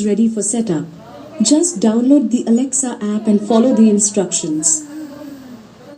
is ready for setup. Just download the Alexa app and follow the instructions.